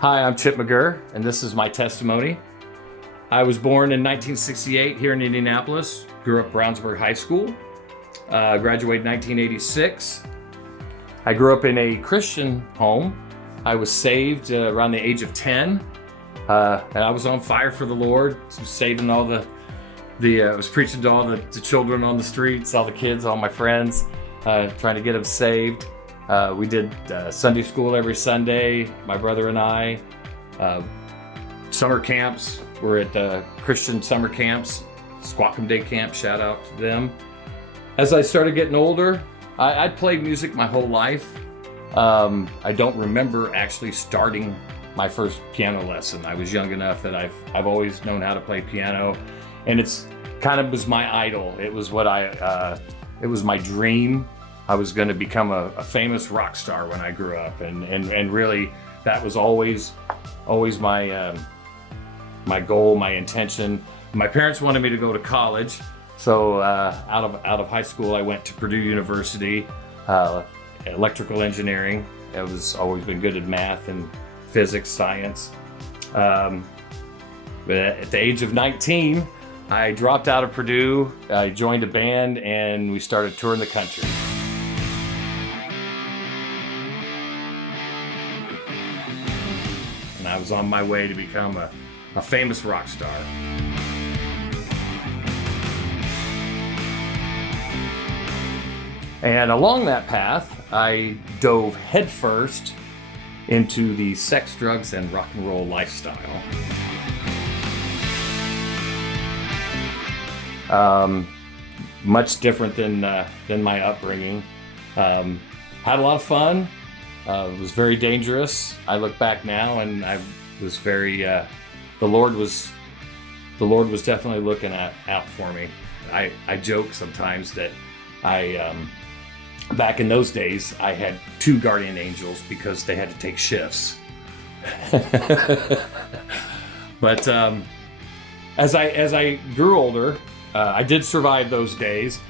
Hi, I'm Chip McGurer, and this is my testimony. I was born in 1968 here in Indianapolis, grew up Brownsburg High School, graduated 1986. I grew up in a Christian home. I was saved around the age of 10, and I was on fire for the Lord, saving all I was preaching to all the children on the streets, all the kids, all my friends, trying to get them saved. We did Sunday school every Sunday, my brother and I. Summer camps, we're at Christian summer camps, Squawkum Day Camp, shout out to them. As I started getting older, I'd played music my whole life. I don't remember actually starting my first piano lesson. I was young enough that I've always known how to play piano, and it's kind of was my idol. It was what it was my dream. I was going to become a famous rock star when I grew up, and really that was always my my goal, my intention. My parents wanted me to go to college, so out of high school I went to Purdue University, electrical engineering. I was always been good at math and physics, science. But at the age of 19, I dropped out of Purdue. I joined a band, and we started touring the country. I was on my way to become a famous rock star. And along that path, I dove headfirst into the sex, drugs, and rock and roll lifestyle. Much different than my upbringing. Had a lot of fun. It was very dangerous. I look back now, and I was very. The Lord was definitely looking out for me. I joke sometimes that back in those days I had 2 guardian angels because they had to take shifts. But as I grew older, I did survive those days,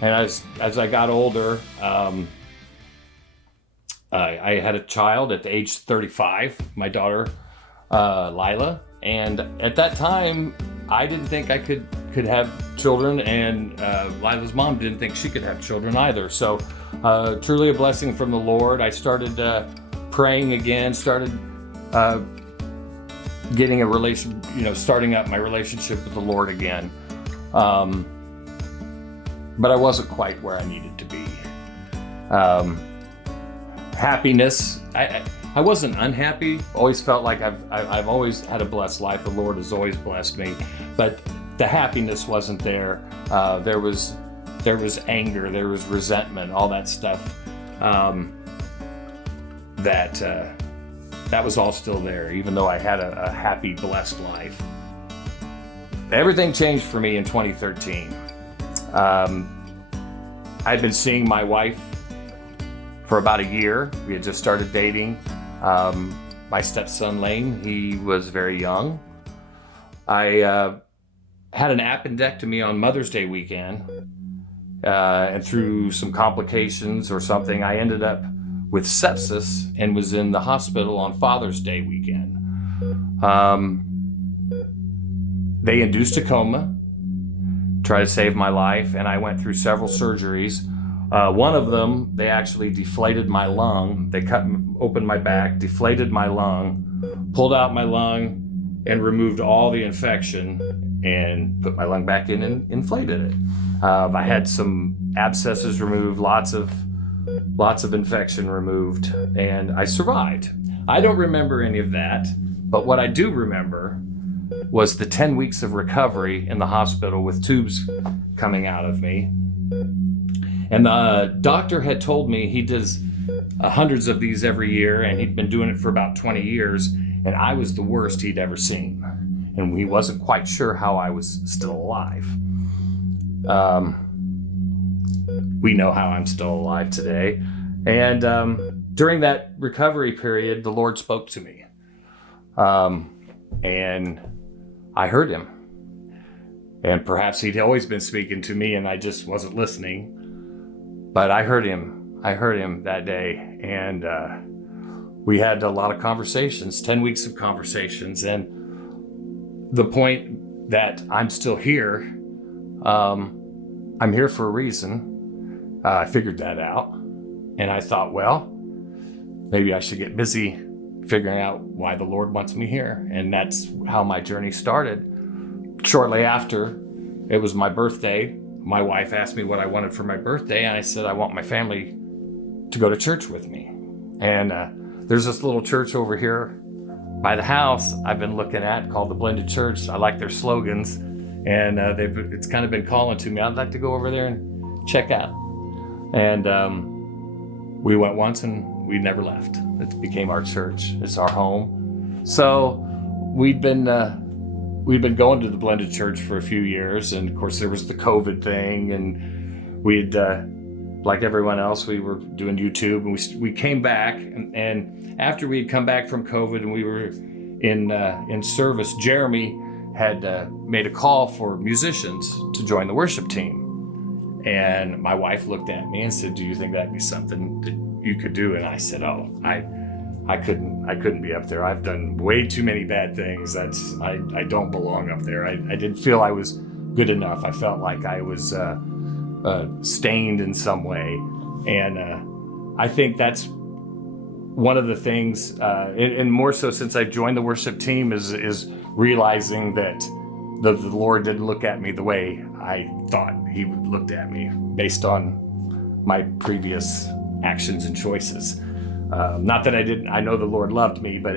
and as I got older. I had a child at the age 35, my daughter, Lila, and at that time, I didn't think I could have children, and Lila's mom didn't think she could have children either. So, truly a blessing from the Lord. I started praying again, started getting starting up my relationship with the Lord again. But I wasn't quite where I needed to be. Happiness. I wasn't unhappy. Always felt like I've always had a blessed life. The Lord has always blessed me, but the happiness wasn't there. There was anger. There was resentment. All that stuff. That was all still there, even though I had a happy, blessed life. Everything changed for me in 2013. I'd been seeing my wife for about a year. We had just started dating. My stepson Lane, he was very young. I had an appendectomy on Mother's Day weekend, and through some complications or something, I ended up with sepsis and was in the hospital on Father's Day weekend. They induced a coma, tried to save my life, and I went through several surgeries. One of them, they actually deflated my lung. They cut open my back, deflated my lung, pulled out my lung, and removed all the infection and put my lung back in and inflated it. I had some abscesses removed, lots of infection removed, and I survived. I don't remember any of that, but what I do remember was the 10 weeks of recovery in the hospital with tubes coming out of me. And the doctor had told me he does hundreds of these every year, and he'd been doing it for about 20 years, and I was the worst he'd ever seen. And he wasn't quite sure how I was still alive. We know how I'm still alive today. And during that recovery period, the Lord spoke to me. And I heard him. And perhaps he'd always been speaking to me and I just wasn't listening. But I heard him that day. And we had a lot of conversations, 10 weeks of conversations. And the point that I'm still here, I'm here for a reason. I figured that out. And I thought, well, maybe I should get busy figuring out why the Lord wants me here. And that's how my journey started. Shortly after, it was my birthday. My wife asked me what I wanted for my birthday, and I said, I want my family to go to church with me. And there's this little church over here by the house I've been looking at called the Blended Church. I like their slogans, and it's kind of been calling to me. I'd like to go over there and check out. And we went once, and we never left. It became our church. It's our home. So we'd been going to the Blended Church for a few years, and of course there was the COVID thing, and we'd like everyone else, we were doing YouTube, and we came back, and after we had come back from COVID and we were in service, Jeremy had made a call for musicians to join the worship team, and my wife looked at me and said, "Do you think that'd be something that you could do?" And I said, "Oh, I couldn't be up there. I've done way too many bad things. I don't belong up there. I didn't feel I was good enough. I felt like I was stained in some way." And I think that's one of the things, and more so since I've joined the worship team, is realizing that the Lord didn't look at me the way I thought He looked at me based on my previous actions and choices. Not that I know the Lord loved me, but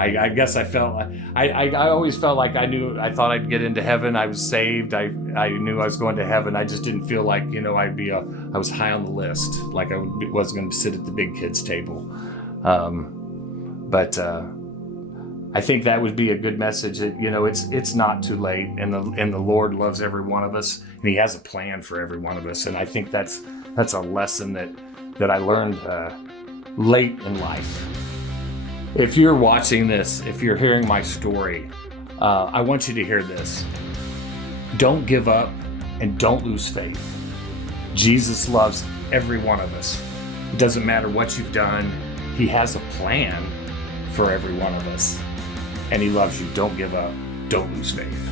I guess I felt, I always felt like I thought I'd get into heaven. I was saved. I knew I was going to heaven. I just didn't feel like, I was high on the list, like I wasn't going to sit at the big kids table. But I think that would be a good message that, it's not too late, and the Lord loves every one of us, and He has a plan for every one of us. And I think that's a lesson that I learned late in life. If you're watching this, if you're hearing my story, I want you to hear this. Don't give up and don't lose faith. Jesus loves every one of us. It doesn't matter what you've done. He has a plan for every one of us, and He loves you. Don't give up. Don't lose faith.